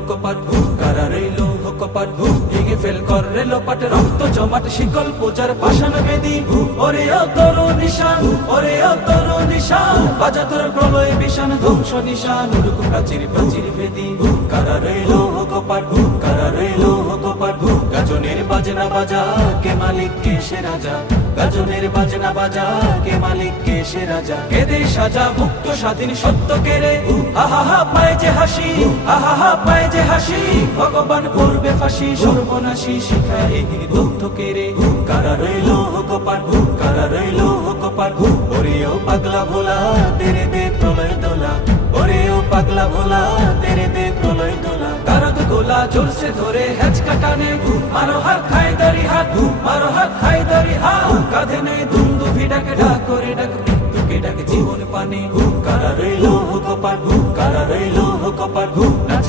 কপাট কারা রইল কপাট ভেঙে ফেল কর রেল পাট রক্ত জমাট শিকল পূজার পাষাণ বেদি ওরে অতর নিশান ওরে অতর নিশান বাজা তোর প্রলয় বিশান ধ্বংস নিশান উড়ুক প্রাচীর প্রাচীর ভেদি কারা রইল কপাট কারা রইল কপাট গাজনের বাজনা বাজা কে মালিক কে সে রাজা গাজনের বাজনা বাজা কে মালিক কে সে রাজা কেদে সাজা মুক্ত স্বাধীন সত্য কেড়ে আহা পায় যে হাসি আহা পায় যে হাসি ভগবান করবে ফাঁসি সর্বনাশী শিখায় এগিয়ে দগ্ধ কেড়ে কারা রইল কপাট কারা রইল কপাট ওরেও পাগলা ভোলা তেরে দে প্রলয় দোলা ওরেও পাগলা ভোলা তেরে দে প্রলয় দোলা কারদ গোলা জোরসে ধরে হেঁচ কাটানে মারো হাত খায় দাড়ি হাত মারো হাত খায় দাড়ি হাত কাঁধে নেই দুন্দু ভিড়াকে ডাক করে ডাক মৃত্যুকে ডাকে জীবন পানে কারা রইল কপাট কারা রইল কপাট